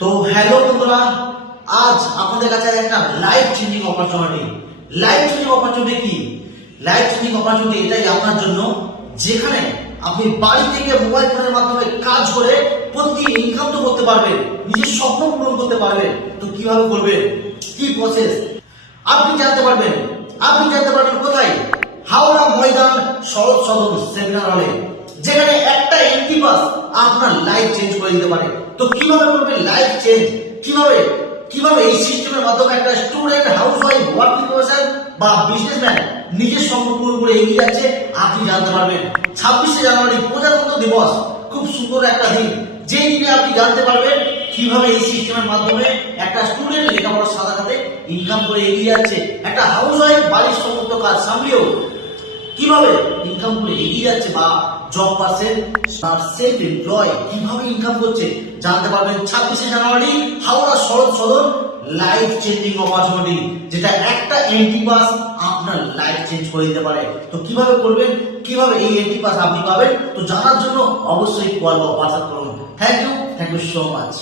তো হ্যালো বন্ধুরা, আজ আপনাদের কাছে একটা life changing opportunity. Life changing opportunity কি? লাইফ চেঞ্জিং অপরচুনিটি এটাই আপনার জন্য, যেখানে আপনি বাড়ি থেকে মোবাইল ফোনের মাধ্যমে কাজ করে প্রতিদিন ইনকাম তো করতে পারবেন, নিজের স্বপ্ন পূরণ করতে পারবেন। তো কিভাবে করবেন, কি প্রসেস আপনি জানতে পারবেন। কোথায়? হাওড়া ময়দান শরৎ সদন সেমিনার হলে, যেখানে একটা এন্ট্রি পাস আপনার লাইফ চেঞ্জ করে দিতে পারে। তো কিভাবে করবেন লাইফ চেঞ্জ? কিভাবে এই সিস্টেমের মাধ্যমে একটা স্টুডেন্ট, হাউসওয়াইফ, ওয়ার্কিং প্রফেশন বা বিজনেসম্যান নিজের স্বপ্ন পূরণ করে এগিয়ে যাচ্ছে, আপনি জানতে পারবেন। 26শে জানুয়ারি প্রজাতন্ত্র দিবস, খুব সুন্দর একটা দিন, যে দিনে আপনি জানতে পারবেন কিভাবে এই সিস্টেমের মাধ্যমে একটা স্টুডেন্ট লেখাপড়ার সাথে সাথে ইনকাম করে এগিয়ে যাচ্ছে, একটা হাউসওয়াইফ বাড়ির সমস্ত কাজ সামলেও কিভাবে ইনকাম করে এগিয়ে যাচ্ছে, বা জব পার্সন তার সেলফ এমপ্লয় কিভাবে ইনকাম করছে, জানতে পারবেন 26শে জানুয়ারি হাওড়া শরৎ সদন লাইফ চেঞ্জিং অপরচুনিটি, যেটা একটা এন্ট্রি পাস আপনার লাইফ চেঞ্জ করে দিতে পারে। তো কিভাবে করবেন, কিভাবে এই এন্ট্রি পাস আপনি পাবেন, তো জানার জন্য অবশ্যই কল বা হোয়াটসঅ্যাপ করুন। Thank you so much.